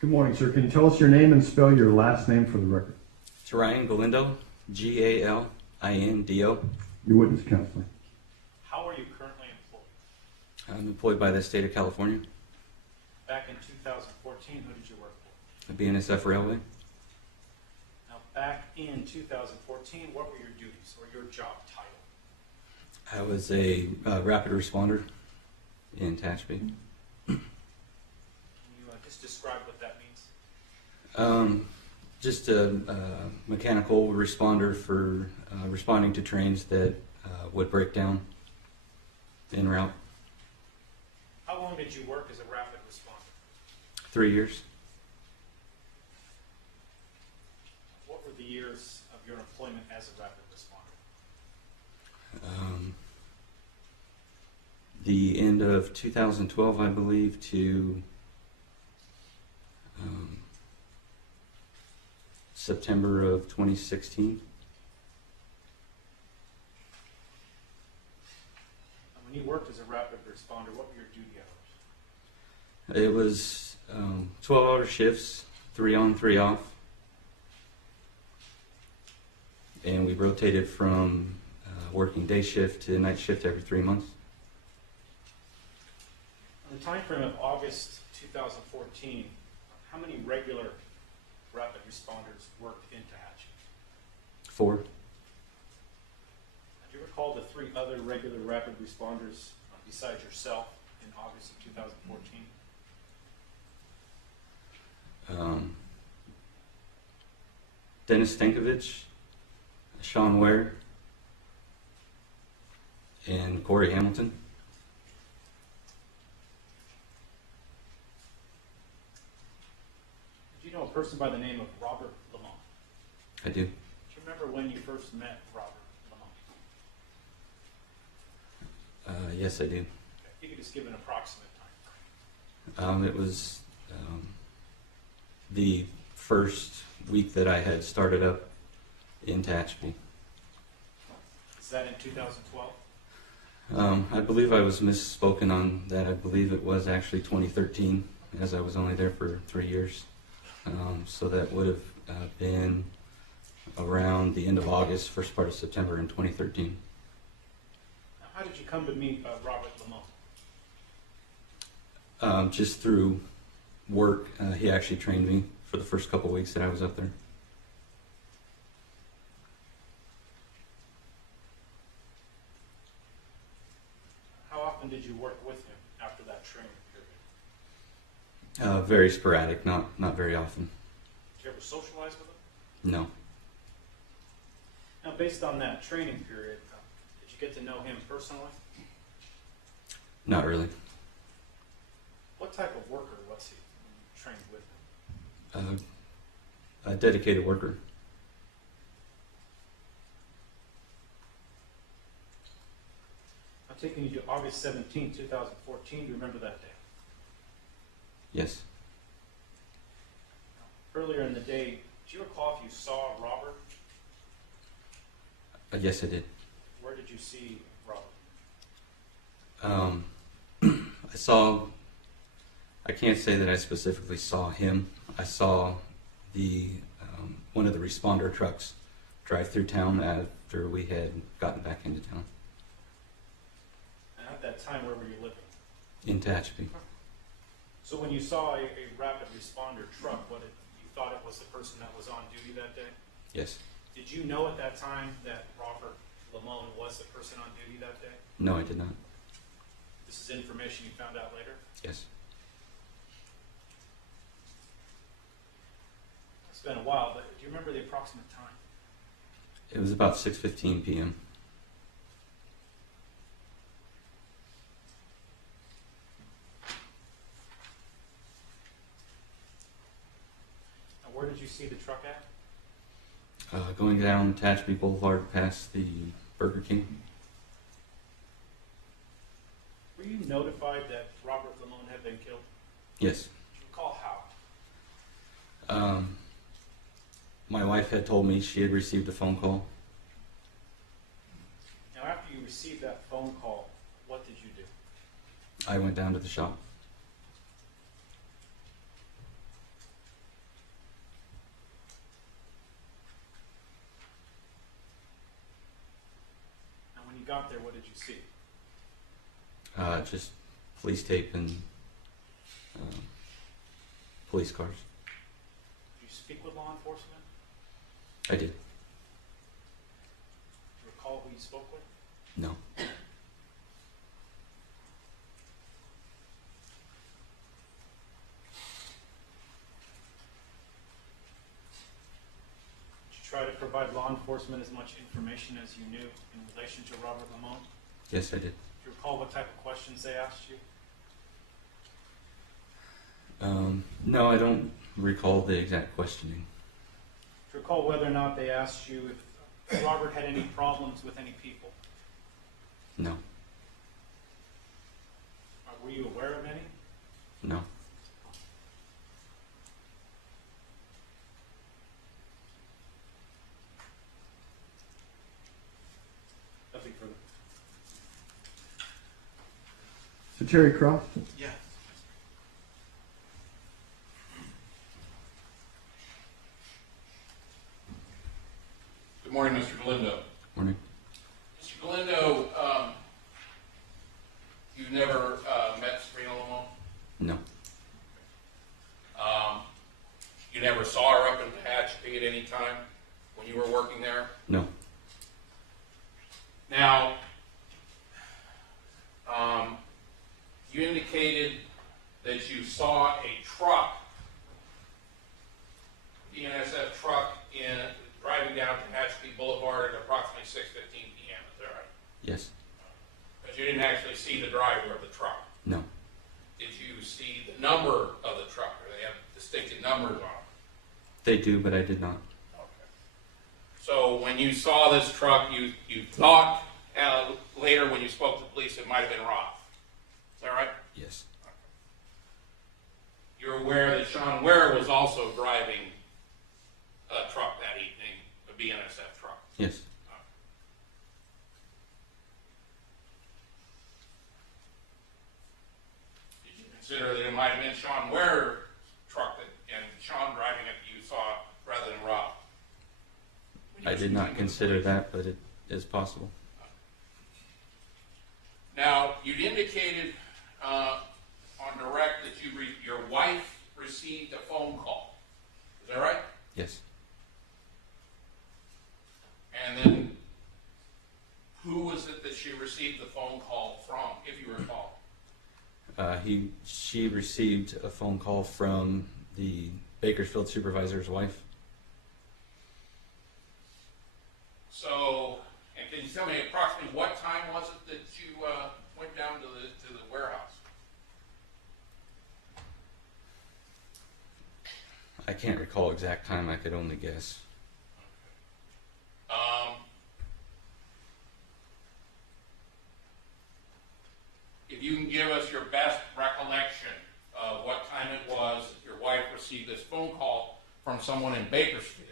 Good morning, sir. Can you tell us your name and spell your last name for the record? It's Ryan Galindo, Galindo. Your witness, counselor. How are you currently employed? I'm employed by the state of California, Back in 2014, who did you work for? the BNSF Railway. Now, back in 2014, what were your duties or your job title? I was a rapid responder in Tehachapi. Can you just describe what that means? Just a mechanical responder for responding to trains that would break down en route. How long did you work as a rapid responder? 3 years. What were the years of your employment as a rapid responder? The end of 2012, I believe, to September of 2016. And when you worked as a rapid responder, what were your duty hours? It was 12-hour shifts, 3 on, 3 off. And we rotated from working day shift to night shift every 3 months. In the time frame of August 2014, how many regular rapid responders worked in Tehachapi? 4. Do you recall the 3 other regular rapid responders besides yourself in August of 2014? Dennis Stankovich, Sean Ware, and Corey Hamilton. Do you know a person by the name of Robert Limon? I do. Do you remember when you first met Robert Limon? Yes, I do. If you could just give an approximate time frame. It was the first week that I had started up in Tehachapi. Is that in 2012? I believe I was misspoken on that. I believe it was actually 2013, as I was only there for 3 years. So that would have been around the end of August, first part of September in 2013. Now, how did you come to meet Robert Limon? Just through work, he actually trained me for the first couple weeks that I was up there. How often did you work with him after that training period? Very sporadic, not very often. Did you ever socialize with him? No. Now, based on that training period, did you get to know him personally? Not really. What type of worker was he when you trained with him? A dedicated worker. I'm taking you to August 17, 2014. Do you remember that day? Yes. Earlier in the day, do you recall if you saw Robert? Yes, I did. Where did you see Robert? I can't say that I specifically saw him. I saw the one of the responder trucks drive through town after we had gotten back into town. And at that time, where were you living? In Tehachapi. So when you saw a rapid responder truck, you thought it was the person that was on duty that day? Yes. Did you know at that time that Robert Limon was the person on duty that day? No, I did not. This is information you found out later? Yes. It's been a while, but do you remember the approximate time? It was about 6:15 p.m. And where did you see the truck at? Going down Tehachapi Boulevard past the Burger King. Were you notified that Robert Limon had been killed? Yes. Do you recall how? My wife had told me she had received a phone call. Now, after you received that phone call, what did you do? I went down to the shop. got there, what did you see? Just police tape and police cars. Did you speak with law enforcement? I did. Do you recall who you spoke with? No. Did you try to provide law enforcement as much information as you knew in relation to Robert Limon? Yes, I did. Do you recall what type of questions they asked you? No, I don't recall the exact questioning. Do you recall whether or not they asked you if Robert had any problems with any people? No. Were you aware of any? No. Nothing further. So Terry Croft? Yeah. Good morning, Mr. Galindo. Morning. Mr. Galindo, you never met Sabrina Limon? No. You never saw her up in Tehachapi at any time when you were working there? No. Now, you indicated that you saw a truck, BNSF truck, driving down Tehachapi Boulevard at approximately 6:15 p.m. Is that right? Yes. But you didn't actually see the driver of the truck. No. Did you see the number of the truck? Or they have distinctive numbers on it? They do, but I did not. Okay. So when you saw this truck, you thought later when you spoke to the police it might have been robbed. Is that right? Yes. You're aware that Sean Ware was also driving a truck that evening, a BNSF truck. Yes. Did you consider that it might have been Sean Ware's truck and Sean driving it you saw rather than Rob? I did not consider that, but it is possible. Now, you indicated on direct that your wife received a phone call. Is that right? Yes. And then, who was it that she received the phone call from, if you recall? She received a phone call from the Bakersfield supervisor's wife. So, and can you tell me approximately what time was it that you went down to the warehouse? I can't recall exact time. I could only guess. If you can give us your best recollection of what time it was that your wife received this phone call from someone in Bakersfield.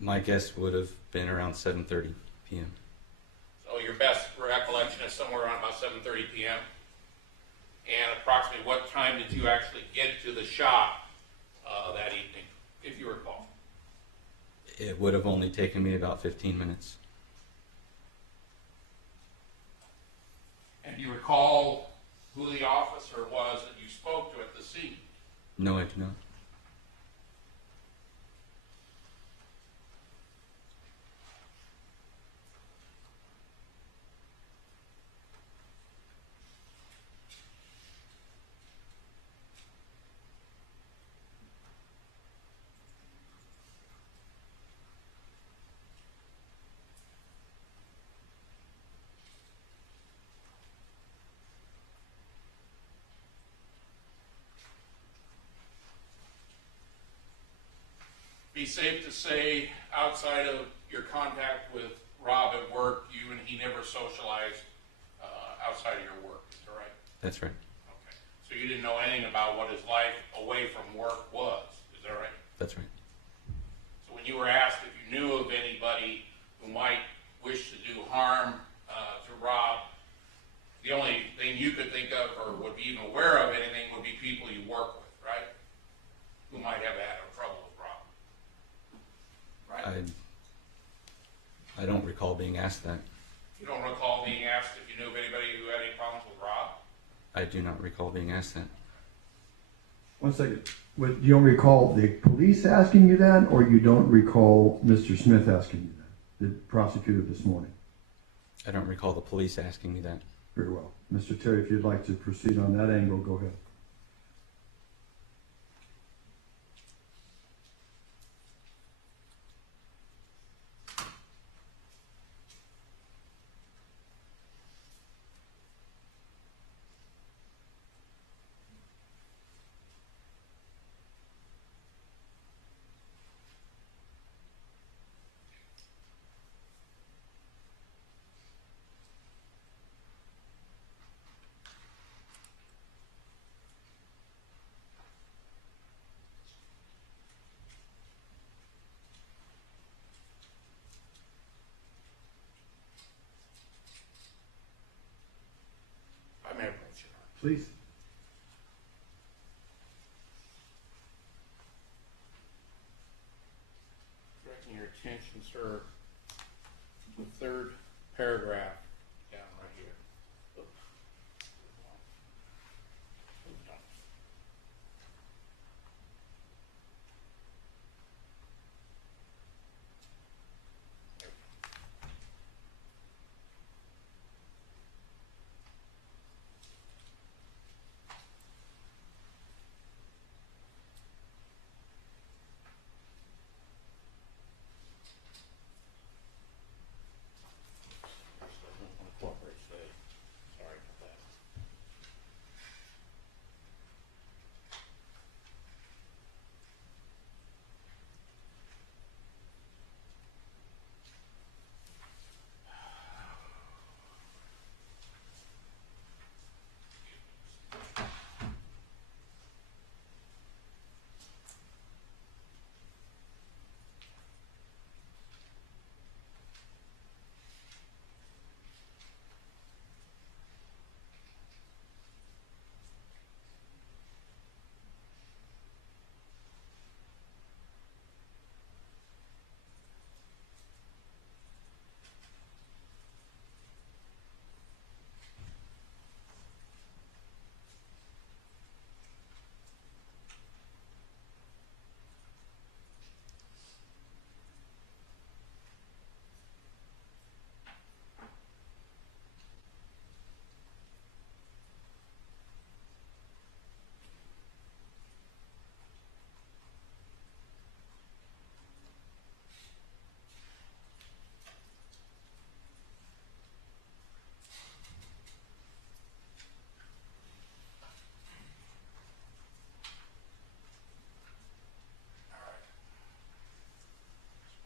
My guess would have been around 7:30 p.m. So your best recollection is somewhere around about 7:30 p.m. And approximately what time did you actually get to the shop that evening, if you recall? It would have only taken me about 15 minutes. And do you recall who the officer was that you spoke to at the scene? No, I do not. Be safe to say, outside of your contact with Rob at work, you and he never socialized outside of your work, is that right? That's right. Okay. So you didn't know anything about what his life away from work was, is that right? That's right. So when you were asked if you knew of anybody who might wish to do harm to Rob, the only thing you could think of or would be even aware of anything would be people you work with, right? Who might have had trouble with Rob. Right? I don't recall being asked that. You don't recall being asked if you knew of anybody who had any problems with Rob? I do not recall being asked that. 1 second. What, you don't recall the police asking you that, or you don't recall Mr. Smith asking you that, the prosecutor this morning? I don't recall the police asking me that. Very well. Mr. Terry, if you'd like to proceed on that angle, go ahead. I may approach you. Please. Directing your attention, sir, to the third paragraph down right here. Oops. Cooperate today. Sorry about that.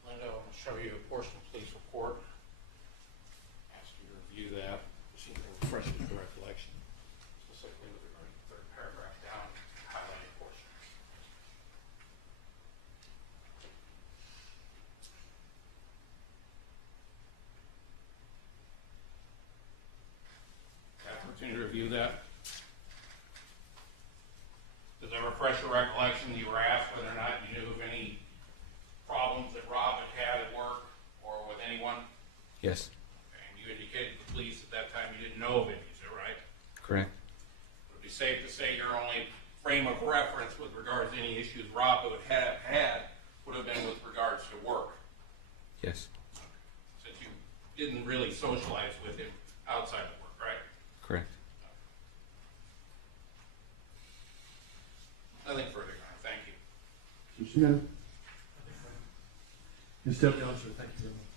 Galindo, I'm going to show you a portion of the police report. Ask you to review that. See if it refreshes your recollection. Specifically with regard to the third paragraph down, highlighted portion. Opportunity to review that. Does that refresh your recollection? You were asked whether or not you knew of any problems that Rob had at work or with anyone? Yes. And you indicated to the police at that time you didn't know of any, is that right? Correct. Would it be safe to say your only frame of reference with regards to any issues Rob would have had would have been with regards to work? Yes. Since you didn't really socialize with him outside of work, right? Correct. Nothing further, Your Honor. Thank you. Mr. Smith? Ms. Deputy Officer, thank you very much.